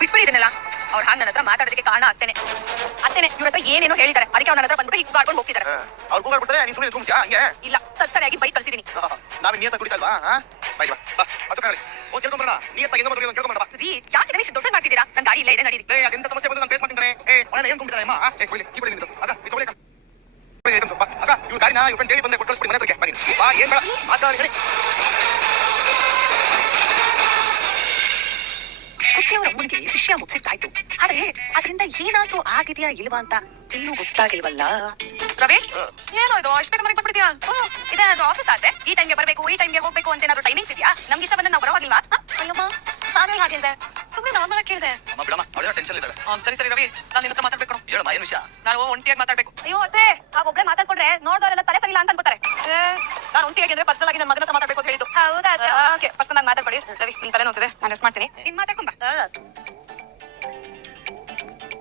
ಬಿಟ್ಬಿಡಿ ಇದನ್ನೆಲ್ಲ. ಅವ್ರು ಹಾಗೆ ನನ್ನ ಹತ್ರ ಮಾತಾಡೋದಕ್ಕೆ ಕಾರಣ ಅತ್ತೇನೆ. ಇವ್ರ ಹತ್ರ ಏನೇನೋ ಹೇಳಿದ್ದಾರೆ, ಅದಕ್ಕೆ ಅವ್ರ ನನ್ನ ಹತ್ರ ಬಂದ್ಬಿಟ್ಟು ಹೀಗೆ ಆಡ್ಕೊಂಡು ಹೋಗ್ತಿದ್ದಾರೆ. ಅವ್ರು ಕೂಗಾಡ್ಬಿಟ್ರೆ ನೀನು ಸುಮ್ಮನೆ ಕುಂತ್ಯಾ ಹಂಗೆ? ಇಲ್ಲ, ಸರಿಯಾಗಿ ಬೈಕ್ ಕಳ್ಸಿದೀನಿ. ನಾವೇ ನಿಯತ್ತ ಕುಡಿತಲ್ವಾ? ಬೈ ಬಾ ಅದು ಕರೆ. ಓ ಕೇಳ್ಕೊಂಬರೋಣ, ನಿಯತ್ತ ಎಂದ ಮೊದಲು ಕೇಳ್ಕೊಂಬರೋಣ. ರೀ ಯಾಕೆ ನನಗೆ ಇಷ್ಟು ದೊಡ್ಡ ಮಾಡ್ತಿದ್ದೀರಾ? ನನ್ನ ಗಾಡಿ ಇಲ್ಲ ಇದೆ, ನಡೀರಿ. ಅದೆಂತ ಸಮಸ್ಯೆ ಬಂದು ನಾನು ಫೇಸ್ ಮಾಡ್ತೀನಿ. ಒಳ್ಳೆ ಏನು ತುಂಬಿದ್ದಾರೆ ಅಮ್ಮ? ಕೊಡಿ ಈ ಕೊಡಿ ನಿಂದು ಆಗ ಇದು ಕೊಡಿ ಆಗ ಇವ್ರು ಗಾಡಿನ ಇವ್ರ ಫ್ರೆಂಡ್ ಹೇಳಿ ಬಂದೆ ಕೊಟ್ಟು ಕಳಿಸ್ಬಿಡಿ ಮನೆ ಹತ್ರಕ್ಕೆ ಬನ್ನಿ. ಬಾ ಏನು ಬೇಡ ಮಾತಾಡಿ ಹೇಳಿ. ಅವರ ಅಮ್ಮನಿಗೆ ವಿಷಯ ಮುಗಿಸಿದ್ದಾಯ್ತು, ಆದ್ರೆ ಅದರಿಂದ ಏನಾದ್ರೂ ಆಗಿದೆಯಾ ಇಲ್ವಾ ಅಂತ ಇನ್ನೂ ಗೊತ್ತಾಗಿಲ್ವಲ್ಲ. ರವಿ, ಏನೋ ಇದು ಅಷ್ಟು ಬೇಗ ಮನೆಗೆ ಬಂದ್ಬಿಡ್ತೀಯಾ? ಇದೇನಾದ್ರೂ ಆಫೀಸ್ ಆದ್ರೆ ಈ ಟೈಮ್ಗೆ ಬರಬೇಕು, ಈ ಟೈಮ್ಗೆ ಹೋಗ್ಬೇಕು ಅಂತ ಏನಾದ್ರು ಟೈಮಿಂಗ್ಸ್ ಇದೆಯಾ? ನಮ್ಗೆ ಇಷ್ಟ ಬಂದ ನಾವು ಬರೋವಾಗಿಲ್ವಾ? ಅಲ್ಲಮ್ಮ, ನಾನೇ ಹಾಗಿಲ್ದೆ, ಸುಮ್ಮನೆ ನಾರ್ಮಲ್ ಕೇಳಿದೆ. ಸರಿ ರವಿ, ನಾನು ನಿನ್ನ ಹತ್ರ ಮಾತಾಡ್ಬೇಕು. ಹೇಳಮ್ಮ, ಏನು ವಿಷಯ? ನಾನು ಒಂಟಿಯಾಗಿ ಮಾತಾಡ್ಬೇಕು. ಅಯ್ಯೋ ಅದೇ, ಆ ಒಬ್ಬರೇ ಮಾತಾಡ್ಕೊಂಡ್ರೆ ನೋಡಿದವರೆಲ್ಲ ತಲೆ ಸರಿಲ್ಲ ಅಂತ ಅನ್ಕೋತಾರೆ. ನಾನು ಒಂಟಿಯಾಗಿ ಅಂದ್ರೆ ಪರ್ಸನಲ್ ಆಗಿ ನನ್ನ ಮಗನ ಹತ್ರ ಮಾತಾಡ್ಬೇಕು ಅಂತ ಹೇಳಿದ್ದು. ಹೌದಾ? ಓಕೆ, ಪರ್ಸನಲ್ ಆಗಿ ಮಾತಾಡ್ಕೊಳ್ಳಿ. ರವಿ, ನಿನ್ ತಲೆ ನೋಡ್ತಿದೆ, ನಾನು ರೆಸ್ಟ್ ಮಾಡ್ತೀನಿ. ನೀನ್ ಮಾತಾಡ್ಕೊಂಬ.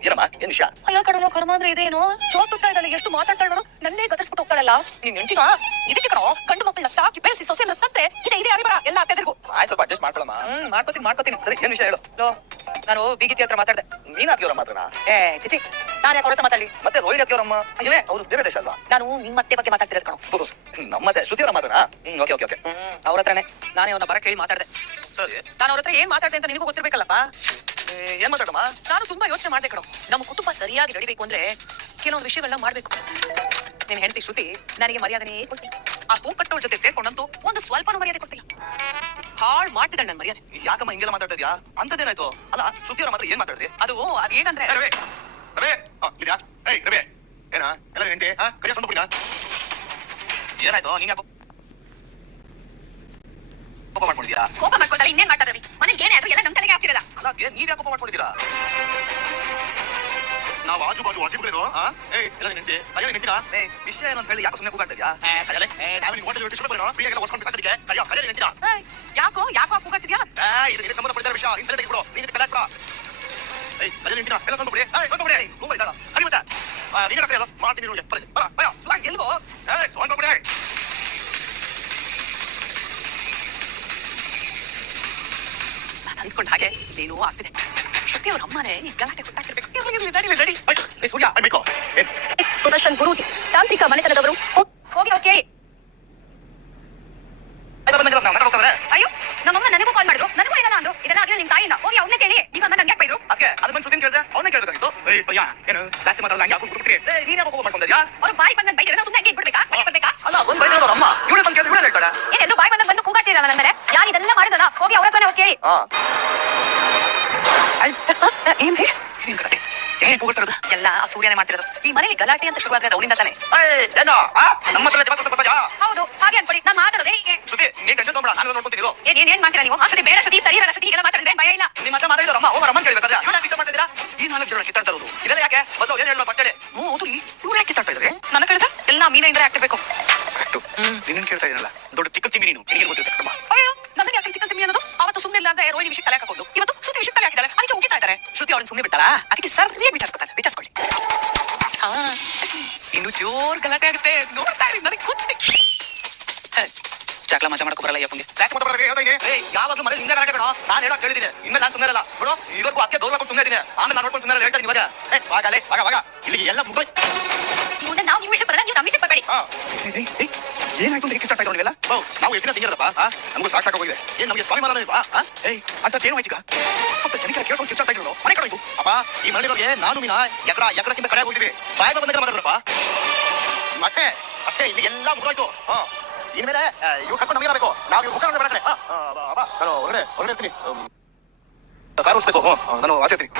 ಏನಮ್ಮ, ಏನು ವಿಷಯ? ಅಲ್ಲ ಕಣೋ, ಕರ್ಮ ಅಂದ್ರೆ ಇದೇನು? ಚೋಟುತ್ತಾ ಇದ್ದಾಳೆ, ಎಷ್ಟು ಮಾತಾಡ್ತಾಳೆ ನೋಡು. ನನ್ನೇ ಗದರ್ಸ್ಬಿಟ್ಟು ಹೋಗ್ತಾಳಲ್ಲ. ನೀನ್ ಹೆಂಡತಿನ ಇದಕ್ಕೆ ಕಣೋ, ಗಂಡು ಮಕ್ಕಳನ್ನ ಸಾಕಿ ಬೆಳೆಸಿ ಸೊಸೆ ನತ್ತಂತೆ ಇದೆ ಅರಿಬರ ಎಲ್ಲ ಅತ್ತೆದಿರ್ಗು. ಆಯ್ತು, ಸ್ವಲ್ಪ ಅಡ್ಜಸ್ಟ್ ಮಾಡ್ಕೊಳಮ್ಮ. ಮಾಡ್ಕೋತೀನಿ. ಸರಿ, ಏನು ವಿಷಯ ಹೇಳು? ನಾನು ಬೀಗಿತಿ ಹತ್ರ ಮಾತಾಡ್ದೆ. ನೀನಾಗ್ಯವರ ಮಾತ್ರನಾ? ಚಿಚಿ, ನಾನು ಯಾಕೆ ಅವ್ರ ಹತ್ರ ಮಾತಾಡ್ಲಿ? ಮತ್ತೆ ರೋಹಿಣಿ ಅಕ್ಕಿಯವರಮ್ಮ? ಅಯ್ಯೋ, ಅವರು ಬೇರೆ ದೇಶ ಅಲ್ವಾ? ನಾನು ನಿಮ್ಮತ್ತೆ ಬಗ್ಗೆ ಮಾತಾಡ್ತಿರೋದು ಕಣೋ. ನಮ್ಮತ್ತೆ ಶ್ರುತಿಯವರ ಮಾತ್ರನಾ? ಓಕೆ. ಅವ್ರ ಹತ್ರನೇ ನಾನೇ ಅವನ ಬರ ಕೇಳಿ ಮಾತಾಡ್ದೆ. ಸರಿ, ನಾನು ಅವ್ರ ಹತ್ರ ಏನ್ ಮಾತಾಡ್ದೆ ಅಂತ ನಿನಗೂ ಗೊತ್ತಿರ್ಬೇಕಲ್ಲಪ್ಪ. ಏನ್ ಮಾತಾಡಮ್ಮ? ನಾನು ತುಂಬಾ ಯೋಚನೆ ಮಾಡ್ದೆ ಕಣೋ. ನಮ್ಮ ಕುಟುಂಬ ಸರಿಯಾಗಿ ನಡಿಬೇಕು ಅಂದ್ರೆ ಕೆಲವೊಂದು ವಿಷಯಗಳನ್ನ ಮಾಡ್ಬೇಕು. ನಿನ್ ಹೆಂಡತಿ ಶ್ರುತಿ ನನಗೆ ಮರ್ಯಾದನೇ ಕೊಟ್ಟಿಲ್ಲ. ಆ ಪೂ ಕಟ್ಟೋಳ ಜೊತೆ ಸೇರ್ಕೊಂಡಂತೂ ಒಂದು ಸ್ವಲ್ಪನೂ ಮರ್ಯಾದೆ ಕೊಟ್ಟಿಲ್ಲ. ಹಾಳು ಮಾಡ್ತಿದ್ದಾಳೆ ನನ್ ಮರ್ಯಾದೆ. ಯಾಕಮ್ಮ ಹಿಂಗೆಲ್ಲ ಮಾತಾಡ್ತಿದ್ಯಾ? ಅಂತದೇನಾಯ್ತು? ಅಲ್ಲ, ಶ್ರುತಿಯವರ ಮಾತ್ರ ಏನ್ ಮಾತಾಡಿದೆ? ಅದೇನಂದ್ರೆ ಏನ ಎಲ್ಲ ಹೆಂಡತಿ ಕರಿಯ ಸಂಬ ಏನಾಯ್ತು? ನೀನ್ ಯಾಕೋ ಕೋಪ ಮಾಡ್ಕೊಂಡಿದ್ದೀರಾ? ಕೋಪ ಮಾಡ್ಕೊಳ್ತಾರೆ, ಇನ್ನೇನ್ ಮಾಡ್ತಾರೆ ರವಿ? ಮನೇಲಿ ಏನೇ ಆದ್ರೂ ಎಲ್ಲ ನಮ್ ತಲೆಗೆ ಆಗ್ತಿರಲ್ಲ. ಅಲ್ಲ, ನೀವ್ ಯಾಕೆ ಕೋಪ ಮಾಡ್ಕೊಂಡಿದ್ದೀರಾ? ನಾವು ಆಜು ಬಾಜು ಹಸಿಬಿಡೇನು? ಎಲ್ಲ ಹೆಂಡತಿ ಕರಿಯ ಹೆಂಡತಿನ ವಿಷಯ ಏನು ಅಂತ ಹೇಳಿ ಯಾಕೆ ಸುಮ್ಮನೆ ಕೂಗಾಡ್ತಿದ್ಯಾ? ಯಾಕೋ ಕೂಗಾಡ್ತಿದ್ಯಾ? ಇದಕ್ಕೆ ಸಂಬಂಧಪಟ್ಟ ವಿಷಯ ಇಂಟರ್ನೆಟ್ ಬಿಡು, ನೀನು ಕಲೆಕ್ಟ್ ಬಿಡು. ಹೆಂಡತಿನ ಎಲ್ಲ ತಂದುಬಿಡಿ, ತುಂಬ ಇದ್ದಾಳ ಅರಿ ಮತ್ತೆ ನೀನು ಕರೆಯೋದು ಮಾಡ್ತೀನಿ. ಎಲ್ವೋ ಸೋನ್ಬಿಡಿ. ನಾನು ಅಂದ್ಕೊಂಡ ಹಾಗೆ ಏನೋ ಆಗ್ತಿದೆ. ಶ್ರುತಿ ಅವ್ರ ಅಮ್ಮನೇ ಈ ಗಲಾಟೆ ಗೊತ್ತಾಗ್ತಿರ್ಬೇಕು. ಸೂರ್ಯ ಬೇಕು. ಸುದರ್ಶನ್ ಗುರೂಜಿ, ತಾಂತ್ರಿಕ ಮನೆತನದವರು. ಹೋಗಿ ಕೇಳಿ. ಅಯ್ಯೋ, ನಮ್ಮಮ್ಮ ನನಗೂ ಕಾಲ್ ಮಾಡಿದ್ರು, ನನಗೂ ಏನೋ ಅಂದ್ರು. ಇದನ್ನಾಗಲಿ ನಿಮ್ ತಾಯಿನ ಹೋಗಿ ಅವ್ನೇ ಕೇಳಿ. ನಿಮ್ಮ ಅಮ್ಮ ನಂಗೆ ಯಾಕೆ ಬೈದ್ರು? ಅದಕ್ಕೆ ಅದು ಬಂದು ಸುದ್ದಿ ಕೇಳಿದೆ, ಅವನೇ ಕೇಳಬೇಕಾಗಿತ್ತು. ಏನು ಜಾಸ್ತಿ ಮಾತಾಡಲ್ಲ, ಹಂಗೆ ಹಾಕೊಂಡು ಕುಡ್ತೀರಿ. ನೀನೇ ಕೋಪ ಮಾಡ್ಕೊಂಡಿದ್ಯಾ? ಅವ್ರು ಬಾಯಿ ಬಂದ್ ಬೈದ್ರೆ ನಾವು ಸುಮ್ಮನೆ ಇಟ್ಬಿಡ್ಬೇಕಾ? ಅಲ್ಲ, ಒಂದ್ ಬೈದ್ರೆ ಅವ್ರ ಅಮ್ಮ ಇವಳು ಬಂದು ಕೇಳಿದ್ರೆ ಹೇಳ್ತಾಳೆ. ಏನೆಲ್ಲರೂ ಬಾಯಿ ಬಂದು ಕೂಗಾಡ್ತೀರಲ್ಲ ನನ್ನ ಮೇಲೆ. ಯಾರು ಇದೆಲ್ಲ ಮಾಡಿದಲ್ಲ, ಹೋಗಿ ಅವ್ರ ಹತ್ರನೇ ಹೋಗಿ ಕೇಳಿ. ಏನ್ರಿ ಏನ್ ಕೂಗ್ತಿರೋದು? ಎಲ್ಲ ಆ ಸೂರ್ಯನೇ ಮಾಡ್ತಿರೋದು. ಈ ಮನೇಲಿ ಗಲಾಟೆ ಅಂತ ಶುರುವಾದ್ರೆ ಅವರಿಂದ ತಾನೆ. ಏನೋ ನಮ್ಮ ಹತ್ರ ಹೌದು, ಹಾಗೆ ಅನ್ಕೊಡಿ. ನಾನು ಮಾತಾಡೋದೇ ಹೀಗೆ. ಶ್ರುತಿ, ನೀನ್ ಟೆನ್ಷನ್ ತಗೊಂಬೇಡ, ನಾನು ನೋಡ್ಕೊಂತೀನಿ. ಏನ್ ಮಾಡ್ತೀರಾ ನೀವು? ಅಸಲಿ ಬೇಡ ಸತಿ ತರೀರಲ್ಲ ಸತಿ ಎಲ್ಲ ಮಾತಾಡಿದ್ರೆ ಭಯ ಇಲ್ಲ. ನಿಮ್ಮ ಹತ್ರ ಮಾತಾಡಿದ್ರಮ್ಮ, ಅವ್ರ ಅಮ್ಮನ್ ಕೇಳ್ಬೇಕಾದ್ರೆ ಇವನ್ನ ಪಿಕ್ ಮಾಡ್ತಿದ್ದೀರಾ? ಈ ನಾಲ್ಕು ಜನ ಕಿತ್ತಾಡ್ತಾ ಇರೋದು ಇದೆಲ್ಲ ಯಾಕೆ? ಮೊದಲು ಏನ್ ಹೇಳುವ ಪಟ್ಟೆ. ಹೌದ್ರಿ, ಇವ್ರು ಯಾಕೆ ಕಿತ್ತಾಡ್ತಾ ಇದ್ರೆ? ನನ್ನ ಕೇಳಿದ್ರೆ ಎಲ್ಲ ಮೀನ ಇಂದ್ರೆ ಆಗ್ತಿರ್ಬೇಕು. ನೀನೇನ್ ಕೇಳ್ತಾ ಇದೀನಲ್ಲ, ದೊಡ್ಡ ಚಿಕ್ಕ ತಿಮ್ಮಿ ನೀನು. ನಿನಗೆ ಗೊತ್ತಿರುತ್ತೆ. ಅಯ್ಯೋ, ನನಗೆ ಯಾಕೆ ಚಿಕ್ಕ ತಿಮ್ಮಿ ಅನ್ನೋದು? ಅವತ್ತು ಸುಮ್ಮನೆ ಇಲ್ಲ ಅಂತ ರೋಹಿಣಿ ವಿಷಯ ತಲೆ ಹಾಕೊಂಡು ಇವತ್ತು ಶ್ರುತಿ ವಿಷಯ ತಲೆ ಹಾಕಿದ್ದಾರೆ. ಅದಕ್ಕೆ ಉಗಿತಾ ಇದ್ದಾರೆ. ಶ್ರುತಿ ಅವ್ರನ್ನ ಸುಮ್ಮನೆ ಬಿಡ್ತಾಳ? ಅದಕ್ಕೆ ಸರಿಯಾಗಿ ವಿಚಾರಿಸ್ಕೊಳ್ಳಿ. ಇನ್ನು ಜೋರ್ ಗಲಾಟೆ ಆಗುತ್ತೆ, ನೋಡ್ತಾ ಇರಿ. ನನಗೆ ಗೊತ್ತಿ ಚಾಕ್ಲ ಮಜಾ ಮಾಡಕ್ಕೆ ಬರಲ್ಲ ಯಪ್ಪಂಗೆ. ಯಾವಾಗಲೂ ಮನೆ ಹಿಂದೆ ಗಲಾಟೆ ಬೇಡ. ನಾನು ಹೇಳಕ್ ಹೇಳಿದ್ದೀನಿ, ಇನ್ಮೇಲೆ ನಾನು ಸುಮ್ಮನೆ ಅಲ್ಲ ಬಿಡು. ಇವರೆಗೂ ಅಕ್ಕೆ ಗೌರವ ಕೊಟ್ಟು ಸುಮ್ಮನೆ ಇದ್ದೀನಿ. ಆಮೇಲೆ ನಾನು ನೋಡ್ಕೊಂಡು ಸುಮ್ಮನೆ ಹೇಳ್ತೀನಿ. ಇವಾಗ ಇಲ್ಲಿಗೆ ಎಲ್ಲ ಮುಗ್ದೋಯ್. ಮುಂದೆ ನಾವು ನಿಮ್ಮ ವಿಷಯ ಬರಲ್ಲ, ನೀವು ನಮ್ಮ ವಿಷಯ ಬರಬೇಡಿ. ಏನಾಯ್ತು ಅಂತ ಕಿತ್ತಾಡ್ತಾ ಇದ್ರು ನೀವೆಲ್ಲ? ನಾವು ಎಷ್ಟು ತಿಂಗಿರದಪ್ಪ, ನಮಗೂ ಸಾಕಾಗೋಗಿದೆ. ಏನ್ ನಮಗೆ ಸ್ವಾಮಿ ಮಾರ ಇಲ್ವಾ? ಅಂತ ಏನು ಆಯ್ತು? ಮತ್ತೆ ಜನಕ್ಕೆ ಕೇಳ್ಕೊಂಡು ಕಿತ್ತಾಡ್ತಾ ಇದ್ರು. ಮನೆ ಕಡೆ ಅಪ್ಪ, ಈ ಮನೆಯವ್ರಿಗೆ ನಾನು ಮೀನಾ ಎಕಡಕ್ಕಿಂತ ಕಡೆ ಹೋಗಿದ್ವಿ. ಬಾಯ್ ಬಂದಾಗ ಮಾತಾಡ್ರಪ್ಪ. ಮತ್ತೆ ಇಲ್ಲಿ ಎಲ್ಲ ಮುಗ್ದೋಯ್ತು. ಇನ್ಮೇಲೆ ಇವ್ ಕರ್ಕೊಂಡು ನಮಗೆ ಬೇಕು. ನಾವು ಇವ್ ಮುಖ ಮಾಡ್ತಾರೆ. ನಾನು ಹೊರಗಡೆ ಇರ್ತೀನಿ, ಕಾರ್ ಓಡಿಸ್ಬೇಕು. ನಾನು ಆಸೆ ಇರ್ತೀನಿ.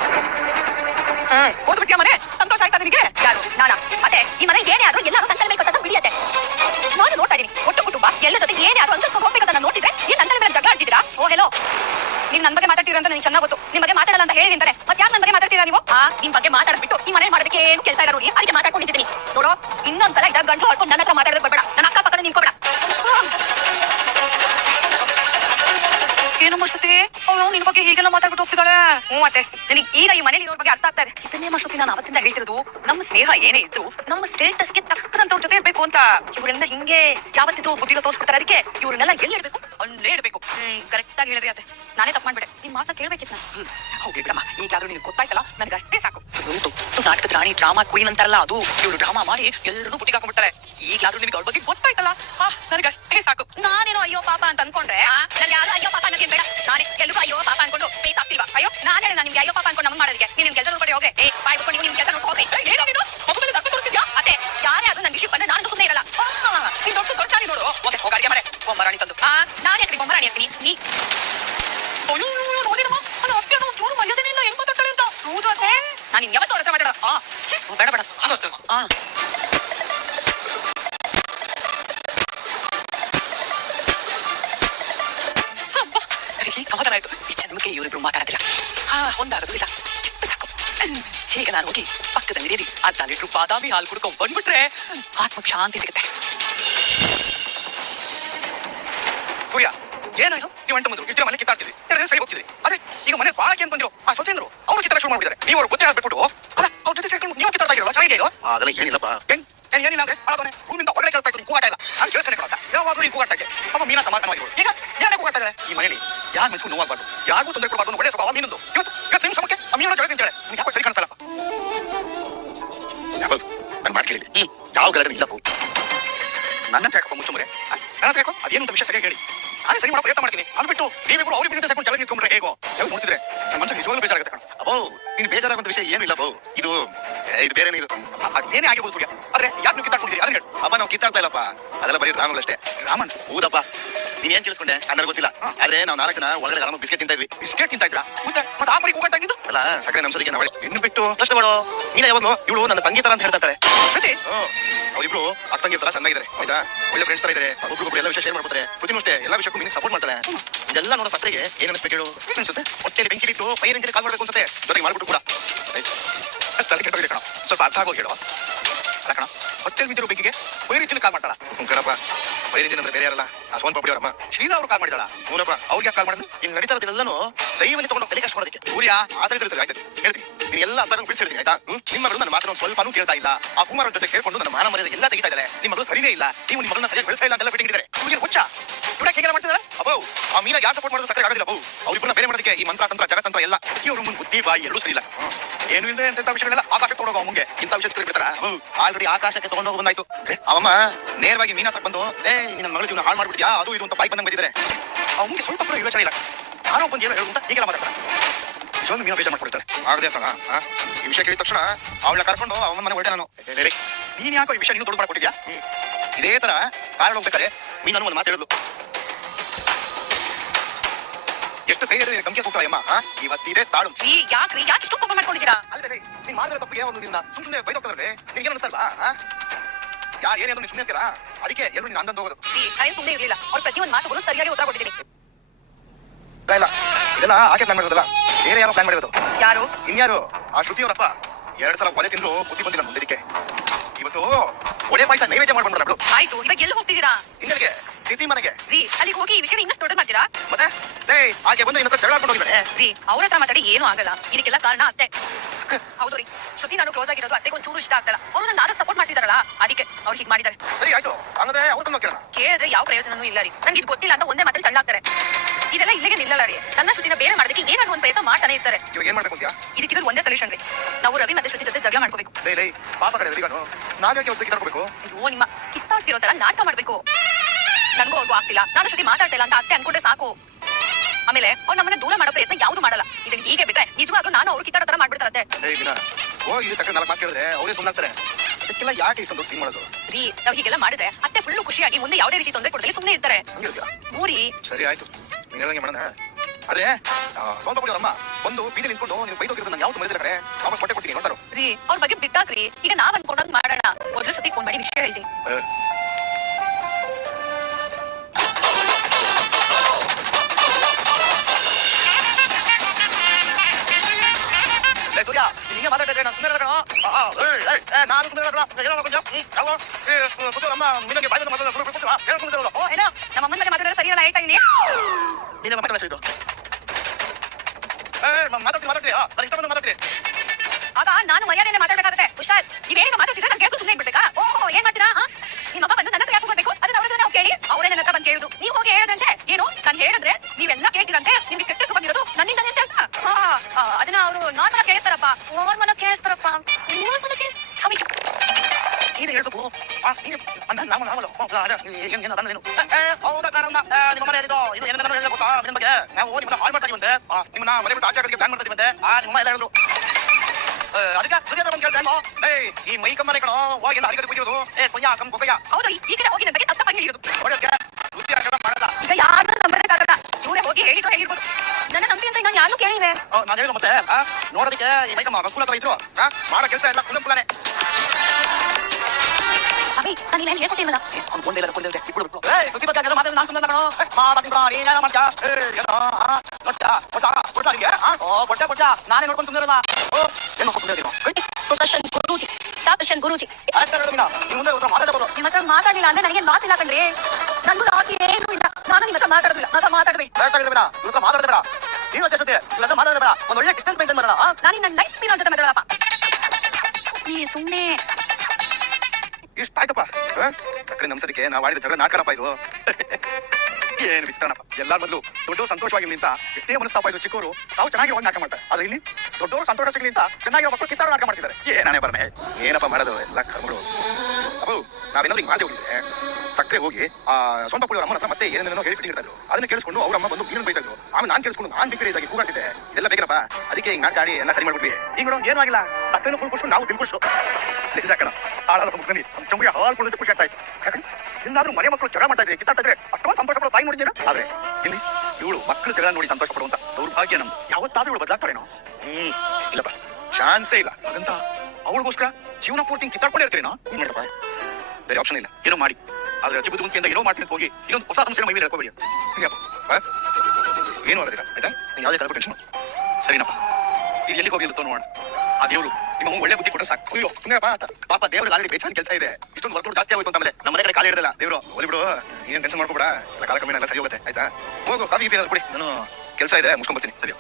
ಹೋದ್ ಬಿಟ್ಟಿಯ ಮನೆ ಸಂತೋಷ ಆಯ್ತಾ ನಿನಗೆ? ಯಾರು? ನಾನಾ? ಅದೇ ಈ ಮನೆ ಏನೇ ಆದ್ರೂ ಎಲ್ಲರೂ ನನ್ನ ಮೇಲೆ ಕೊಟ್ಟ ಬಿಡಿಯತ್ತೆ. ನಾನು ನೋಡ್ತಾ ಇದೀನಿ, ಒಟ್ಟು ಕುಟುಂಬ ಎಲ್ಲ ಜೊತೆ ಏನೇ ಆದ್ರೂ ಅಂತ ಹೋಗ್ಬೇಕಂತ ನಾನು ನೋಡಿದ್ರೆ ಏನ್ ನನ್ನ ಮೇಲೆ ಜಗಳ ಆಡ್ತಿದ್ದೀರಾ? ಓ ಹೆಲೋ, ನೀವ್ ನನ್ ಬಗ್ಗೆ ಮಾತಾಡ್ತೀರ ಅಂತ ನನಗೆ ಚೆನ್ನಾಗಿ ಗೊತ್ತು. ನಿಮ್ ಬಗ್ಗೆ ಮಾತಾಡಲ್ಲ ಅಂತ ಹೇಳಿ ನಿಂತಾರೆ. ಮತ್ತೆ ಯಾಕೆ ನನ್ನ ಬಗ್ಗೆ ಮಾತಾಡ್ತೀರಾ ನೀವು? ನಿಮ್ ಬಗ್ಗೆ ಮಾತಾಡ್ಬಿಟ್ಟು ಈ ಮನೆ ಮಾಡೋದಕ್ಕೆ ಏನು ಕೆಲಸ ಇಲ್ಲ ನೋಡಿ, ಅದಕ್ಕೆ ಮಾತಾಡ್ಕೊಂಡಿದ್ದೀನಿ. ನೋಡೋ, ಇನ್ನೊಂದ್ಸಲ ಇದ್ದಾಗ ಗಂಟು ಹಾಕೊಂಡು ನನ್ನ ಹತ್ರ ಮಾತಾಡೋದು ಬೇಡ. ನನ್ನ ಅಕ್ಕ ಪಕ್ಕದ ನಿಂತ್ಕೊಬೇಡ. ಏನು ಮಸತಿ ಅವಳು ನಿನ್ ಬಗ್ಗೆ ಹೀಗೆಲ್ಲ ಮಾತಾಡ್ಬಿಟ್ಟು ಹೋಗ್ತಿದ್ದಾಳೆ. ಮತ್ತೆ ನನಗೆ ಈಗ ಈ ಮನೇಲಿ ಇರೋರ್ ಬಗ್ಗೆ ಅರ್ಥ ಆಗ್ತಾ ಇದೆ. ಇದನ್ನೇ ಮಸತಿ ನಾನು ಅವತ್ತಿಂದ ಹೇಳ್ತಿರೋದು. ನಮ್ಮ ಸ್ನೇಹ ಏನೇ ಇದ್ರು ನಮ್ಮ ಸ್ಟೇಟಸ್ಗೆ ತಕ್ಕಂತವ್ರ ಜೊತೆ ಇರ್ಬೇಕು ಅಂತ. ಇವರೆಲ್ಲ ಹಿಂಗೆ ಯಾವತ್ತಿದ್ರು ಬುದ್ಧಿಗ ತೋರಿಸ್ಬಿಡ್ತಾರೆ. ಅದಕ್ಕೆ ಇವ್ರನ್ನೆಲ್ಲ ಎಲ್ಲಿ ಇಡ್ಬೇಕು? ಅಲ್ಲೇ ಇಡ್ಬೇಕು. ಕರೆಕ್ಟ್ ಆಗಿ ಹೇಳಿದ್ರಿ ಅತ್ತೆ. ನಾನೇ ತಪ್ಪು ಮಾಡ್ಬಿಟ್ಟೆ. ನಿಮ್ ಮಾತನ್ನ ಕೇಳ್ಬೇಕಿತ್ತು ನಾನು. ಹೋಗಿ ಬಿಡಮ್ಮ, ಈಗಾದ್ರೂ ನಿನಗೆ ಗೊತ್ತಾಯ್ತಲ್ಲ, ನನಗೆ ಅಷ್ಟೇ ಸಾಕು. ನಾಟಕದ ರಾಣಿ ಡ್ರಾಮಾ ಕ್ವೀನ್ ಅಂತಾರಲ್ಲ, ಅದು ಇವ್ರು ಡ್ರಾಮಾ ಮಾಡಿ ಎಲ್ಲರೂ ಬುಟ್ಟಿಗೆ ಹಾಕೊಂಡ್ಬಿಡ್ತಾರೆ. ಈಗಾದ್ರೂ ನಿನಗೆ ಅವ್ರ ಬಗ್ಗೆ ಗೊತ್ತಾಯ್ತಲ್ಲ, ನನಗೆ ಅಷ್ಟೇ ಸಾಕು. ನಾನೇನೋ ಅಯ್ಯೋ ಪಾಪ ಅಂತ ಅನ್ಕೊಂಡ್ರೆ ನನ್ ಯಾರು ಅಯ್ಯೋ ಪಾಪ ಅನ್ನೋದೇನ್ ಬೇಡ. ನಾನೇ ಎಲ್ರಿಗೂ ಅಯ್ಯೋ ಪಾಪ ಅನ್ಕೊಂಡು ಬೇಸ್ ಆಗ್ತಿಲ್ವಾ? ಅಯ್ಯೋ ನಾನು ಹೇಳಿ ನಿಮ್ಗೆ ಅಯ್ಯೋ ಪಾಪ ಅನ್ಕೊಂಡು ನಮ್ಗೆ ಮಾಡೋದಕ್ಕೆ ನಿಮ್ ಕೆಲಸ ನೋಡ್ಕೊಂಡು ಹೋಗಿ ಬಾಯ್ಬಿಟ್ಟು ನೀವು ನಿಮ್ ಕೆಲಸ ನೋಡ್ಕೊಂಡು ಹೋಗಿ. ಏನಾಗಿದ್ದು ಮಗುವಿಗೆ ತಪ್ಪು ಕೊಡ್ತಿದ್ಯಾ? ಅತ್ತೆ ಯಾರೇ ಅದು ನನ್ನ ವಿಷಯ ಬಂದ್ರೆ ನಾನು ಸುಮ್ಮನೆ ಇರಲ್ಲ. ನೀನ್ ದೊಡ್ಡ ದೊಡ್ಡ ಸಾರಿ ನೋಡು. ಓಕೆ ಹೋಗಾರಿಗೆ ಮರೆ ಬೊಮ್ಮರಾಣಿ ತಂದು ನಾನು ಯಾಕೆ ಬೊಮ್ಮರಾಣಿ ಅಂತೀನಿ? ನೀ ನೋಡಿರಮ್ಮ, ಅದು ಅತ್ತೆ ಅನ್ನೋ ಚೂರು ಮರ್ಯಾದೆ ಇಲ್ಲ, ಹೆಂಗ್ ಮಾತಾಡ್ತಾಳೆ ಅಂತ. ಹೌದು ಅತ್ತೆ, ನಾನು ನಿನ್ ಯಾವತ್ತೂ ಹೊರತ ಮಾತಾಡ. ಬೇಡ ಬೇಡ ಸಮಾಧಾನ ಆಯ್ತು. ಈ ಜನ್ಮಕ್ಕೆ ಇವರಿಬ್ರು ಮಾತಾಡೋದಿಲ್ಲ, ಒಂದಾಗೋದು ಇಲ್ಲ, ಇಷ್ಟು ಸಾಕು. ಹೀಗೆ ನಾನು ಹೋಗಿ ಪಕ್ಕದಲ್ಲಿ ನೀರಿ ಅರ್ಧ ಲೀಟ್ರು ಬಾದಾಮಿ ಹಾಲು ಕುಡ್ಕೊಂಡ್ ಬಂದ್ಬಿಟ್ರೆ ಆತ್ಮಕ್ಕೆ ಶಾಂತಿ ಸಿಗುತ್ತೆ. ಸೂರ್ಯ, ಏನಾಯ್ತು? ನೀವು ಅಂಟು ಬಂದ್ರು ಇಷ್ಟೇ ಮನೆ ಕಿತ್ತಾಡ್ತಿದ್ರಿ, ಸರಿ ಹೋಗ್ತಿದ್ರಿ. ಅದೇ ಈಗ ಮನೆ ಬಾಳಕ್ಕೆ ಅಂತ ಬಂದಿರೋ ಆ ಸೊಸೆಂದ್ರು ಅವ್ರು ಕಿತ್ತಾಡ ಶುರು ಮಾಡಿದ್ದಾರೆ. ನೀವು ಅವ್ರು ಗೊತ್ತೇ ಆಗ್ಬಿಟ್ಟು ಅಲ್ಲ ಅವ್ರ ಜೊತೆ ಸೇರ್ಕೊಂಡು ನೀವು ಕಿತ್ತಾಡ್ತಾಗಿರಲ್ಲ, ಚೆನ್ನಾಗಿದೆಯೋ? ಅದೆಲ್ಲ ಏನಿಲ್ಲಪ್ಪ. ಏನಿಲ್ಲ ಅಂದ್ರೆ ಅಳದೋನೆ ರೂಮಿಂದ ಹೊರಗಡೆ ಕೇಳ್ತಾ ಇದ್ರು, ಕೂಗಾಟ ಇಲ್ಲ. ನಾನು ಕೇಳ್ತಾನೆ ಕೊಡತ್ತ ಯಾವಾಗಲೂ ಈ ಕೂಗಾಟಕ್ಕೆ ಪಾಪ ಮೀನಾ ಸಮಾಧಾನವಾಗಿರೋದು. ಈಗ ಯಾರೇ ಕೂಗಾಟ ಇದೆ ಈ ಮನೆಯಲ್ಲಿ? ಯಾರ ಮನಸ್ಸು ನೋವಾಗಬಾರ್ದು, ಯಾರಿಗೂ ತೊಂದರೆ ಕೊಡಬಾರ್ದು. ಒಳ್ಳೆ ಸ್ವಭಾವ ಮೀನಂದು. ಇವತ್ತು ನಿಮ್ಮ ಸಮಕ್ಕೆ ಆ ಮೀನನ್ನ ಜೊತೆ ನಿಂತೇಳೆ, ನಿಮ್ಗೆ ಯಾಕೋ ಸರಿ ಕಾಣ್ತಲ್ಲಪ್ಪ. ನಾನು ಮಾತು ಕೇಳಿದೆ, ಯಾವ ಗಲಾಟೆ ಇಲ್ಲ. ನನ್ನ ಯಾಕಪ್ಪ ಮುಚ್ಚುಮರೆ? ನನ್ನ ಯಾಕೋ ಅದೇನು ಅಂತ ವಿಷಯ ಸರಿಯಾಗಿ ಹೇಳಿ, ನಾನು ಸರಿ ಮಾಡೋ ಪ್ರಯತ್ನ ಮಾಡ್ತೀನಿ. ಅದು ಬಿಟ್ಟು ನೀವಿಬ್ರು ಅವ್ರಿಗೆ ಬಿಟ್ಟು ತಗೊಂಡು ಚಲನೆ ನಿಂತ್ಕೊಂಡ್ರೆ ಹೇಗೋ? ಯಾವ ನೋಡ್ತಿದ್ರೆ ನನ್ನ ಮನಸ್ಸು ನಿಜವಾಗ್ಲೂ ಬೇಜಾರಾಗುತ್ತೆ ಕಣ. ಅಬ್ಬೋ ನೀನು ಬೇಜಾರಾಗುವಂತ ವಿಷಯ ಏನು ಇಲ್ಲ ಬೋ, ಇದು ಬೇರೆನೇ. ಇದು ಅದೇನೇ ಆಗಿರ್ಬೋದು ಸೂರ್ಯ, ಆದ್ರೆ ಯಾಕೆ ನೀವು ಕಿತ್ತಾಡ್ಕೊಂಡಿದ್ದೀರಿ ಅದನ್ನ ಹೇಳಿ. ಅಪ್ಪ ನಾವು ಕಿತ್ತಾಡ್ತಾ ಇಲ್ಲಪ್ಪ, ಅದೆಲ್ಲ ಬರೀ ರಾಮಗಳಷ್ಟೇ. ರಾಮನ್ ಹೌದಪ್ಪ, ನೀನೇನ್ ಕೇಳಿಸ್ಕೊಂಡೆ ಅನ್ನೋದು ಗೊತ್ತಿಲ್ಲ. ಆದ್ರೆ ನಾವು 4 ಜನ ಒಳಗಡೆ ಆರಾಮ ಬಿಸ್ಕೆಟ್ ತಿಂತಾ ಇದ್ವಿ. ಬಿಸ್ಕೆಟ್ ತಿಂತಾ ಇದ್ರಾ? ಮತ್ತೆ ಆ ಬರೀ ಕೂಗಾಟಾಗಿದ್ದು ಅಲ್ಲ, ಸಕ್ಕರೆ ನಮ್ಸೋದಕ್ಕೆ ನಾವು ಇನ್ನು ಬಿಟ್ಟು ಕಷ್ಟ ಮಾಡೋ. ನೀನ ಯಾವಾಗಲೂ ಇವಳು ನನ್ನ ತಂಗಿ ತರ ಅಂತ ಹೇಳ್ತಾಳೆ. ಸರಿ, ಅವ್ರಿಬ್ರು ಅಕ್ಕಂಗಿ ತರ ಚೆನ್ನಾಗಿದ್ದಾರೆ, ಆಯ್ತಾ? ಒಳ್ಳೆ ಫ್ರೆಂಡ್ಸ್ ತರ ಇದ್ದಾರೆ, ಒಬ್ರಿಗೊಬ್ರು ಎಲ್ಲ ವಿಷಯ ಶೇರ್ ಮಾಡ್ತಾರೆ. ಪ್ರತಿ ಅಷ್ಟೇ ಎಲ್ಲ ವಿಷಯಕ್ಕೂ ನಿನಗೆ ಸಪೋರ್ಟ್ ಮಾಡ್ತಾಳೆ. ಇದೆಲ್ಲ ನೋಡೋ ಸತ್ರೆಗೆ ಏನ್ ಅನಿಸ್ಬೇಕು ಹೇಳು? ಅನ್ಸುತ್ತೆ ಹೊಟ್ಟೆಲಿ ಬೆಂಕಿ ಬಿಟ್ಟು ಫೈರ್ ಇಂಜಿನ್ ಕಾಲ್ ಮಾಡ್ಬೇಕು ಅನ್ಸುತ್ತೆ. ಜೊತೆಗೆ ಮಾಡ್ಬಿಟ್ಟು ಕೂಡ ತಲೆ ಕೆಟ್ಟೋಗಿದೆ ಕಣ, ಸ್ವಲ್ಪ ಅರ್ಥ ಆಗೋಗಿ ಹೇಳೋ. ಅಲ್ಲ ಕಣ, ಹೊಟ್ಟೆಲ್ ಬಿದ್ದಿರೋ ಬೆಂಕಿಗೆ ಫೈರ್ ಇಂಜಿನ್ ಕಾಲ್ ಮಾಡ್ತಾಳ. ಕಣಪ್ಪ, ಫೈರ್ ಇಂಜಿನ್ ಅಂದ್ರೆ ಬೇರೆ ಯಾರಲ್ಲ, ಆ ಸೋನ್ ಪಾಪಡಿ ಅವರಮ್ಮ ಶ್ರೀಲಾ ಅವ್ರು ಕಾಲ್ ಮಾಡಿದಾಳ. ಹೂನಪ್ಪ, ಅವ್ರಿಗೆ ಕಾಲ್ ಮಾಡಿದ್ರು. ಇನ್ನು ನಡೀತಾ ಇರೋದೆಲ್ಲನೂ ದೈವಲ್ಲಿ ತಗೊಂಡು ತಲೆ ಕಷ್ಟ ಮಾಡೋದಕ್ಕೆ. ಸೂರ್ಯ ಆತರ ಆಯ್ತು ಹೇಳ್ತೀನಿ, ನೀನು ಎಲ್ಲ ಅರ್ಥ ಬಿಡಿಸಿರ್ತೀನಿ ಆಯ್ತಾ? ನಿಮ್ಮ ಮಗಳು ನನ್ನ ಮಾತನ್ನು ಸ್ವಲ್ಪನೂ ಕೇಳ್ತಾ ಇಲ್ಲ. ಆ ಕುಮಾರ ಜೊತೆ ಸೇರ್ಕೊಂಡು ನನ್ನ ಮಾನ ಮರ್ಯಾದೆ ಎಲ್ಲ ತೆಗಿತಾ ಇದ್ದಾರೆ. ನಿಮ್ಮ ಮಗಳು ಸರಿನೇ ಇಲ್ಲ, ನೀವು ನಿಮ್ಮ ಮಗಳನ್ನ ಸರಿಯಾಗಿ ಬೆಳೆಸ ಇಲ್ಲ ಅಂತೆಲ್ಲ ಫಿಟ್ಟಿಂಗ್ ಇದ್ದಾರೆ. ನಿಮಗೆ ಹುಚ್ಚ ಇವಡಕ್ಕೆ ಹೇಗೆಲ್ಲ ಮಾಡ್ತಿದ್ದಾರೆ? ಅಬ್ಬೋ ಆ ಮೀನ ಯಾರು ಸಪೋರ್ಟ್ ಮಾಡೋದು ಸಕ್ಕರೆ ಆಗೋದಿಲ್ಲ. ಅಬ್ಬೋ ಅವ್ರಿಬ್ಬರನ್ನ ಬೇರೆ ಮಾಡೋದಕ್ಕೆ ಈ ಮಂತ್ರ ತಂತ್ರ ಜಗತ್ತಂತ್ರ ಎಲ್ಲ ಇವರು ಮುಂದೆ ಬುದ್ಧಿ ಬಾಯಿ ಎರಡೂ ಸರಿ ಇಲ್ಲ. ಏನು ಇಲ್ಲದೆ ಅಂತ ವಿಷಯಗಳೆಲ್ಲ ಆಕಾಶಕ್ಕೆ ತಗೊಂಡೋಗ ಮುಂಗೆ ಇಂಥ ವಿಷಯ ಬಿಡ್ತಾರ. ಆಲ್ರೆಡಿ ಆಕಾಶಕ್ಕೆ ತಗೊಂಡೋಗ ಬಂದಾಯ್ತು. ಅವಮ್ಮ ನೇರವಾಗಿ ಮೀನಾ ತಗೊಂಡು ಬಂದು ನನ್ನ ಮಗಳ ಜೀವನ ಹಾಳು ಮಾಡ್ಬಿಡ್ತೀಯಾ ಅದು ಇದು ಅಂತ ಬಾಯಿ ಬಂದಂಗೆ ಬಂದಿದ್ದಾರೆ. ಅವ್ನಿಗೆ ಸ್ವಲ್ಪ ಕೂಡ ಯೋಚನೆ ಇಲ್ಲ, ಯಾರೋ ಬಂದು ಏನೋ ಹೇಳುವಂತ ಹೀಗೆಲ್ಲ ಮಾತಾಡ್ತಾರೆ. ಇಷ್ಟೊಂದು ಮೀನ ಬೇಜಾರು ಮಾಡ್ಕೊಡ್ತಾಳೆ. ಆಗದೆ ಅಂತ ಈ ವಿಷಯ ಕೇಳಿದ ತಕ್ಷಣ ಅವಳ ಕರ್ಕೊಂಡು ಅವನ ಮನೆ ಹೊರಟೆ ನಾನು. ನೀನ್ ಯಾಕೋ ಈ ವಿಷಯ ನೀನು ದೊಡ್ಡ ಮಾಡ್ಕೊಟ್ಟಿದ್ಯಾ? ಇದೇ ತರ ಕಾರಣ ಹೋಗ್ಬೇಕಾದ್ರೆ ಮೀನನ್ನು ಒಂದು ಮಾತು ಹೇಳಿದ್ಲು. ಎಷ್ಟು ಧೈರ್ಯ ಗಂಗೆ ಹೋಗ್ತಾಳೆ ಅಮ್ಮ, ಇವತ್ತಿದೆ ತಾಳು. ಯಾಕ್ರಿ ಯಾಕೆ ಇಷ್ಟು ಕೋಪ ಮಾಡ್ಕೊಂಡಿದ್ದೀರಾ? ಅಲ್ಲದೆ ನೀನ್ ಮಾಡಿದ್ರೆ ತಪ್ಪಿಗೆ ಒಂದು ನಿನ್ನ ಸುಮ್ಮನೆ ಬೈದೋಗ್ತಾರೆ. ನಿನ್ಗೆ ಅನಿಸ್ತಲ್ವಾ? ಯಾರು ಏನೇನು ಸುಮ್ಮನೆ ಇರ್ತೀರಾ? ಅದಕ್ಕೆ ಎಲ್ಲರೂ ನೀನು ಅಂದಂತ ಹೋಗೋದು. ಟೈಮ್ ಸುಮ್ಮನೆ ಇರಲಿಲ್ಲ, ಅವ್ರ ಪ್ರತಿಯೊಂದು ಮಾತುಗಳು ಸರಿಯಾಗಿ ಉತ್ತರ ಕೊಟ್ಟಿದ್ದೀನಿ. ಇಲ್ಲ ಇದೆಲ್ಲ ಆಕೆ ಪ್ಲಾನ್ ಮಾಡಿರೋದಲ್ಲ, ಬೇರೆ ಯಾರೋ ಪ್ಲಾನ್ ಮಾಡಿರೋದು. ಯಾರು? ಇನ್ಯಾರು? ಆ ಶ್ರುತಿ ಅವರಪ್ಪ 2 ಸಲ ಒಲೆ ತಿಂದ್ರು ಬುದ್ಧಿ ಬಂದಿಲ್ಲ ಮುಂದಕ್ಕೆ. ಇವತ್ತು ಒಡೆ ಪಾಯಸ ನೈವೇದ್ಯ ಮಾಡ್ಕೊಂಡ್ರು. ಆಯ್ತು, ಇವಾಗ ಎಲ್ಲಿ ಹೋಗ್ತಿದ್ದೀರಾ? ಇನ್ನೆಲ್ಲಿಗೆ? ಸ್ಥಿತಿ ಮನೆಗೆ. ರೀ, ಅಲ್ಲಿಗೆ ಹೋಗಿ ಈ ವಿಷಯ ಇನ್ನಷ್ಟು ದೊಡ್ಡ ಮಾಡ್ತೀರಾ? ಮತ್ತೆ ಆಕೆ ಬಂದು ಇನ್ನತ್ರ ಜಗಳ ಆಡ್ಕೊಂಡು ಹೋಗಿದ್ದಾನೆ. ರೀ, ಅವ್ರ ಹತ್ರ ಮಾತಾಡಿ ಏನೂ ಆಗಲ್ಲ, ಇದಕ್ಕೆಲ್ಲ ಕಾರಣ ಅತ್ತೆ. ಹೌದು ರೀ, ಶ್ರುತಿ ನಾನು ಕ್ಲೋಸ್ ಆಗಿರೋದು ಅತ್ತೆಗೆ ಒಂಚೂರು ಇಷ್ಟ ಆಗ್ತಲ್ಲ. ಅವ್ರು ನನ್ನ ನಾಲ್ಕು ಸಪೋರ್ಟ್ ಮಾಡ್ತಿದಾರಲ್ಲ, ಅದಕ್ಕೆ ಅವ್ರು ಹೀಗೆ ಮಾಡಿದ್ದಾರೆ. ಸರಿ ಆಯ್ತು, ಹಂಗಾದ್ರೆ ಅವ್ರ ತಮ್ಮ ಕೇಳೋಣ. ಕೇಳಿದ್ರೆ ಯಾವ ಪ್ರಯೋಜನನೂ ಇಲ್ಲ ರೀ. ನಂಗೆ ಇದು ಗೊತ್ತಿಲ್ಲ ಅಂತ ಒಂದೇ ಮಾತಲ್ಲಿ ತಳ್ಳಾಗ್ತಾರೆ. ಇದೆಲ್ಲ ಇಲ್ಲಿಗೆ ನಿಲ್ಲಲ್ಲ ರೀ. ನನ್ನ ಶ್ರುತಿನ ಬೇರೆ ಮಾಡೋದಕ್ಕೆ ಏನಾದ್ರು ಒಂದು ಪ್ರಯತ್ನ ಮಾಡ್ತಾನೆ ಇರ್ತಾರೆ. ಇವಾಗ ಏನ್ ಮಾಡ್ಬೇಕು ಅಂತೀಯಾ? ಇದಕ್ಕಿರೋದು ಒಂದೇ ಸೊಲ್ಯೂಷನ್ ರೀ, ನಾವು ರವಿ ಮತ್ತೆ ಶ್ರುತಿ ಜೊತೆ ಜಗಳ ಮಾಡ್ಕೋಬೇಕು. ಪಾಪ ಕಡೆ ರವಿಗಾನು ನಾವ್ಯಾಕೆ ಹೊಸ ಕಿತ್ತಾಡ್ಕೋಬೇಕು? ಅಯ್ಯೋ, ನಿಮ್ಮ ಕಿತ್ತಾಡ್ತಿರೋ ತರ ನಾಟಕ ಮಾಡ್ಬೇಕು. ನನಗೂ ಅವ್ರಿಗೂ ಆಗ್ತಿಲ್ಲ, ನಾನು ಶ್ರುತಿ ಮಾತಾಡ್ತಿಲ್ಲ ಅಂತ ಅತ್ತೆ ಅನ್ಕೊಂಡ್ರೆ ಸಾಕು. ಆಮೇಲೆ ಅವ್ರು ನಮ್ಮನ್ನ ದೂರ ಮಾಡೋ ಪ್ರಯತ್ನ ಯಾವ್ದು ಮಾಡಲ್ಲ. ಇದನ್ನ ಹೀಗೆ ಬಿಟ್ರೆ ನಿಜವಾಗ್ಲೂ ನಾನು ಅವ್ರು ಕಿತ್ತಾಡೋ ತರ ಮಾಡ್ಬಿಡ್ತಾರತ್ತೆ. ಹೋಗಿ ಸಕ್ಕರೆ 4 ಮಾತು ಕೇಳಿದ್ರೆ ಅವರೇ ಸುಮ್ಮನಾಗ್ತಾರೆ. ಅದಕ್ಕೆಲ್ಲ ಯಾಕೆ ಇಷ್ಟೊಂದು ಸೀನ್ ಮಾಡೋದು? ರೀ, ನಾವ್ ಹೀಗೆಲ್ಲ ಮಾಡಿದ್ರೆ ಅತ್ತೆ ಫುಲ್ಲು ಖುಷಿಯಾಗಿ ಮುಂದೆ ಯಾವುದೇ ರೀತಿ ತೊಂದರೆ ಕೊಡದೆ ಸುಮ್ಮನೆ ಇರ್ತಾರೆ. ಮೂರಿ ಸರಿ ಆಯ್ತು, ನೀನ್ ಹೇಳಂಗೆ ಮಾಡೋಣ. ಆದ್ರೆ ಸೋಂಪಪುಡಿ ಅವರಮ್ಮ ಒಂದು ಬೀದಿ ನಿಂತ್ಕೊಂಡು ನೀವು ಬೈದೋಗಿರೋದು ನಾನು ಯಾವ್ದು ಮರಿದ್ರೆ ಕಡೆ ವಾಪಸ್ ಹೊಟ್ಟೆ ಕೊಡ್ತೀನಿ ನೋಡ್ತಾರೋ. ರೀ, ಅವ್ರ ಬಗ್ಗೆ ಬಿಟ್ಟಾಕ್ರಿ. ಈಗ ನಾವ್ ಅನ್ಕೊಂಡಂಗ್ ಮಾಡೋಣ. ಮೊದಲು ಸತಿ ಫೋನ್ ಮಾಡಿ ವಿಷಯ ಹೇಳ್ತೀನಿ. ಹಿಂಗೆ ಮಾತಾಡ್ತಾರೆ ನಾನು ಸುಮ್ಮನೆ ನಾನು ಅಮ್ಮ ನಿಮಗೆ ಬಾಯಿ ಮಾತಾಡೋದು. ಓ ಏನೋ ನಮ್ಮ ಅಮ್ಮನ ಮೇಲೆ ಮಾತಾಡಿದ್ರೆ ಸರಿಯಲ್ಲ ಹೇಳ್ತಾ ಇದೀನಿ. ನೀನು ಮಾತಾಡ ಇದು ಮಾತಾಡ್ತೀನಿ ಮಾತಾಡ್ತೀನಿ. ಆಗ ನಾನು ಮರ್ಯಾದೆನೆ ಮಾತಾಡಬೇಕಾಗುತ್ತೆ. ಹುಷಾರ್, ನೀವೇನು ಮಾತಾಡ್ತಿದ್ರೆ ನಾನು ಕೇಳ್ಕೊಂಡು ಸುಮ್ಮನೆ ಬಿಡ್ಬೇಕಾ? ಓಹೋ, ಏನ್ ಮಾಡ್ತೀರಾ? ನಿಮ್ಮ ಅಪ್ಪ ಬಂದು ನನ್ನ ಹತ್ರ ಯಾಕೆ ಬರ್ಬೇಕು? ಅದನ್ನ ಅವ್ರ ಓಕೆ ಹೇಳಿ ಅವರೇ ನನ್ನ ಹತ್ರ ಬಂದು ಕೇಳುದು. ನೀವು ಹೋಗಿ ಹೇಳಿದ್ರಂತೆ ಏನು ನಾನು ಹೇಳಿದ್ರೆ ನೀವೆಲ್ಲ ಕೇಳ್ತೀರಂತೆ, ನಿಮ್ಗೆ ಕೆಟ್ಟಕ್ಕೆ ಬಂದಿರೋದು ನನ್ನಿಂದ ಅಂತ ಅದನ್ನ ಅವರು ನಾರ್ಮಲ್ ಕೇಳ್ತಾರಪ್ಪ. ನಾರ್ಮಲ್ ಕೇಳಿಸ್ತಾರಪ್ಪ. ನೀನು ಹೇಳ್ಬೇಕು ನಿಮ್ಮ ಮನೆ ಹೇಳಿದ್ದು ಇದು ಏನೇನೋ ಹೇಳಿದ ಗೊತ್ತಾ ನಿಮ್ಮ ಬಗ್ಗೆ ನಾವು ನಿಮ್ಮನ್ನ ಹಾಳು ಮಾಡ್ತಾ ಇದೀವಂತೆ, ನಿಮ್ಮನ್ನ ಮನೆ ಬಿಟ್ಟು ಆಚೆ ಕಡೆಗೆ ಪ್ಲಾನ್ ಮಾಡ್ತಾ ಇದೀವಂತೆ. ನಿಮ್ಮ ಎಲ್ಲ ಹೇಳಿದ್ರು ಅದಕ್ಕೆ ಬಂದು ಕೇಳ್ತಾ ಈ ಮೈ ಕಮ್ಮನೆ ಕಣೋ ಹೋಗಿ ಅಡಿಗೆ ಕುಯ್ಯೋದು ಕೊಯ್ಯ ಕಮ್ ಕೊಯ್ಯ. ಹೌದು ಈ ಕಡೆ ಹೋಗಿ ನನ್ನ ಬಗ್ಗೆ ತಪ್ಪಾಗಿ ಹೇಳಿರೋದು. ನೋಡೋಕೆ ಬುದ್ಧಿ ಆಗಲ್ಲ ಮಾಡಲ್ಲ. ಈಗ ಯಾರು ನಂಬಕ್ಕಾಗಲ್ಲ, ಇವರೇ ಹೋಗಿ ಹೇಳಿದ್ರು ಹೇಳಿರ್ಬೋದು. ನನ್ನ ನಂಬಿ ಅಂತ ನಾನು ಯಾರು ಕೇಳಿದೆ. ನಾನು ಹೇಳಿದ ಮತ್ತೆ ನೋಡೋದಕ್ಕೆ ಈ ಮೈಕಮ್ಮ ಸ್ಕೂಲ್ ಹತ್ರ ಇದ್ರು ಮಾಡೋ ಕೆಲಸ ಎಲ್ಲ ಕುಲಂಕುಲನೆ. ಅಭಿ ನಾನು ಇಲ್ಲಿ ಹೇಳ್ಕೊಟ್ಟಿಲ್ಲ ಅನ್ಕೊಂಡಿಲ್ಲ ಅನ್ಕೊಂಡಿದ್ದೆ ಇಬ್ರು ಸುದ್ದಿ ಬಗ್ಗೆ ಕೆಲಸ ಮಾತಾಡಿ ನಾನು ಸುಮ್ಮನೆ ಕಣೋ ಮಾತಾಡ್ತೀನಿ ನೀನೇನ ಮಾಡ್ತೀಯಾ ಕೊಟ್ಟ ನಾನೇ ನೋಡ್ಕೊಂಡು ತುಂಬಿರಲ್ಲ ಏನು ನೋಡ್ಕೊಂಡಿದ್ದೀನೋ ಸುದರ್ಶನ್ ಗುರೂಜಿ ಸುದರ್ಶನ್ ಗುರೂಜಿ ನಿಮ್ಮ ಮುಂದೆ ಮಾತಾಡಬಹುದು. ನಿಮ್ಮ ಹತ್ರ ಮಾತಾಡಿಲ್ಲ ಅಂದ್ರೆ ನನಗೆ ಮಾತಿಲ್ಲ ಕಣ್ರಿ. ನಂದು ರಾತ್ರಿ ಏನೂ ಇಲ್ಲ, ನಾನು ನಿಮ್ಮ ಹತ್ರ ಮಾತಾಡೋದಿಲ್ಲ. ನನ್ನ ಮಾತಾಡ್ಬೇಡಿ ಮಾತಾಡಬೇಡ ನೀನು ಜೊತೆ ಇವಾಗ ಮಾತಾಡಬೇಡ. ಒಂದು ಒಳ್ಳೆ ಡಿಸ್ಟೆನ್ಸ್ ಮೇಂಟೈನ್ ಮಾಡೋಣ. ನಾನು ನನ್ನ ಲೈಫ್ ಇರೋ ಜೊತೆ ಮಾತಾಡಪ್ಪ. ಸುಮ್ಮನೆ ಇಷ್ಟ ಆಯ್ತಪ್ಪ. ಸಕ್ಕರೆ ನಮ್ಸದಕ್ಕೆ ನಾವು ಆಡಿದ ಜಗಳ ನಾಲ್ಕರಪ್ಪ ಇದು. ಏನು ವಿಚಿತ್ರನಪ್ಪ. ಎಲ್ಲಾರ ಮೊದಲು ದೊಡ್ಡವರು ಸಂತೋಷವಾಗಿರ್ಲಿ ಅಂತ ಎಷ್ಟೇ ಮನಸ್ತಾಪ ಇದು ಚಿಕ್ಕವರು ನಾವು ಚೆನ್ನಾಗಿರುವಾಗ ನಾಟಕ ಮಾಡ್ತಾರೆ. ಆದ್ರೆ ಇಲ್ಲಿ ದೊಡ್ಡವರು ಸಂತೋಷ ಸಿಗ್ಲಿ ಅಂತ ಚೆನ್ನಾಗಿರೋ ಮಕ್ಕಳು ಕಿತ್ತಾರು ನಾಟಕ ಮಾಡ್ತಿದ್ದಾರೆ. ಏನಾನೇ ಬರ್ನೆ ಏನಪ್ಪ ಮಾಡೋದು ಎಲ್ಲ ಕರ್ಮಗಳು. ಅವು ನಾವೇನಾದ್ರೂ ಹಿಂಗೆ ಮಾಡ್ದೆ ಹೋಗಿದ್ರೆ ಸಕ್ಕರೆ ಹೋಗಿ ಸ್ವಂತ ಪುಳಿಯವ್ರ ಅಮ್ಮನ ಹತ್ರ ಮತ್ತೆ ಏನೇನೋ ಹೇಳ್ತಿರ್ತಾರೆ. ಅದನ್ನ ಕೇಳಿಸ್ಕೊಂಡು ಅವ್ರ ಅಮ್ಮ ಬಂದು ನೀನು ಬೈತಾ ಇದ್ರು. ಆಮೇಲೆ ನಾನು ಕೇಳಿಸ್ಕೊಂಡು ನಾನು ಡಿಕ್ರೇಜ್ ಆಗಿ ಕೂಗಾಡ್ತಿದ್ದೆ. ಇದೆಲ್ಲ ಬೇಕಪ್ಪ. ಅದಕ್ಕೆ ಹಿಂಗೆ ನಾಟಕ ಆಡಿ ಎಲ್ಲ ಸರಿ ಮಾಡ್ಬಿಟ್ವಿ. ಹಿಂಗೆ ಏನೂ ಆಗಿಲ್ಲ. ಸಕ್ಕರೆ ಫುಲ್ ಕುಡಿಸ್ಕೊಂಡು ನಾವು ತಿನ್ಕೊಡ್ಸು ಕಣ ಹಾಳಾದ ಮುಖದಲ್ಲಿ ನಮ್ಮ ಚಂಬುಗೆ ಹಾಳ್ಕೊಳ್ಳೋದು ಖುಷಿ ಆಗ್ತಾ ಇತ್ತು. ಯಾಕಂದ್ರೆ ಇನ್ನಾದ್ರೂ ಮನೆ ಮಕ್ಕಳು ಜಗಳ ಮಾಡ್ತಾ ಇದ್ರೆ ಕಿತ್ತಾಡ್ತಾ ಅಷ್ಟೊಂದು ಸಂತೋಷ ಪಡೋ ತಾಯಿ ನೋಡಿದ್ದೀರಾ. ಆದ್ರೆ ಇಲ್ಲಿ ಇವಳು ಮಕ್ಕಳು ಜಗಳ ನೋಡಿ ಸಂತೋಷ ಪಡುವಂತ ದೌರ್ಭಾಗ್ಯ ನಮ್ದು. ಯಾವತ್ತಾದ್ರೂ ಇವಳು ಬದಲಾಗ್ತಾಳೇನೋ? ಇಲ್ಲಪ್ಪ ಚಾನ್ಸೇ ಇಲ್ಲ. ಹಾಗಂತ ಅವಳಿಗೋಸ್ಕರ ಜೀವನ ಪೂರ್ತಿ ಕಿತ್ತಾಡ್ಕೊಂಡೇ ಇರ್ತೀರೇನೋ? ನೋಡಪ್ಪ ಬೇರೆ ಆಪ್ಷನ್ ಇಲ್ಲ. ಏನೋ ಮಾಡಿ. ಆದ್ರೆ ಅತಿ ಬುದ್ಧಿವಂತಿಯಿಂದ ಏನೋ ಮಾಡ್ತೀನಿ ಹೋಗಿ ಇನ್ನೊಂದು ಹೊಸ ಸಮಸ್ಯೆ ಮೈ ಮೇಲೆ ಹೇಳ್ಕೊಬೇಡಿ. ಏನು ಮಾಡೋದಿಲ್ಲ ಆಯ್ತಾ? ನೀವು ಯಾವುದೇ ಕಾಲಕ್ಕೂ ಟೆನ್ಷನ್ ಸರಿನಪ್ಪ. ಇದು ಎಲ್ಲಿಗೆ ಹೋಗಿ ಇರುತ್ತೋ ನೋಡೋಣ. ಆ ದೇವರು ನಿಮ್ಮ ಒಳ್ಳೆ ಬುದ್ಧಿ ಕೊಟ್ಟರೆ ಸಾಕು. ಅಯ್ಯೋ ಪಾಪ ದೇವ್ರಿಗೆ ಆಲ್ರೆಡಿ ಬೇಜಾನ್ ಕೆಲಸ ಇದೆ. ಇಷ್ಟೊಂದು ವರ್ಕ್ ಜಾಸ್ತಿ ಆಗೋಯ್ತು ಅಂತ ನಮ್ಮ ಮನೆ ಕಡೆ ಕಾಲ ಇಡಲ್ಲ ದೇವರು. ಒಲಿಬಿಡು ನೀನು ಟೆನ್ಷನ್ ಮಾಡ್ಕೊಬೇಡ. ಎಲ್ಲ ಕಾಲ ಕಮ್ಮಿ ಎಲ್ಲ ಸರಿ ಹೋಗುತ್ತೆ ಆಯ್ತಾ? ಹೋಗು ಕಾಫಿ ಕೊಡಿ. ನಾನು ಕೆಲಸ ಇದೆ ಮುಗಿಸ್ಕೊಂಡ್ಬರ್ತೀನಿ. ಸರಿ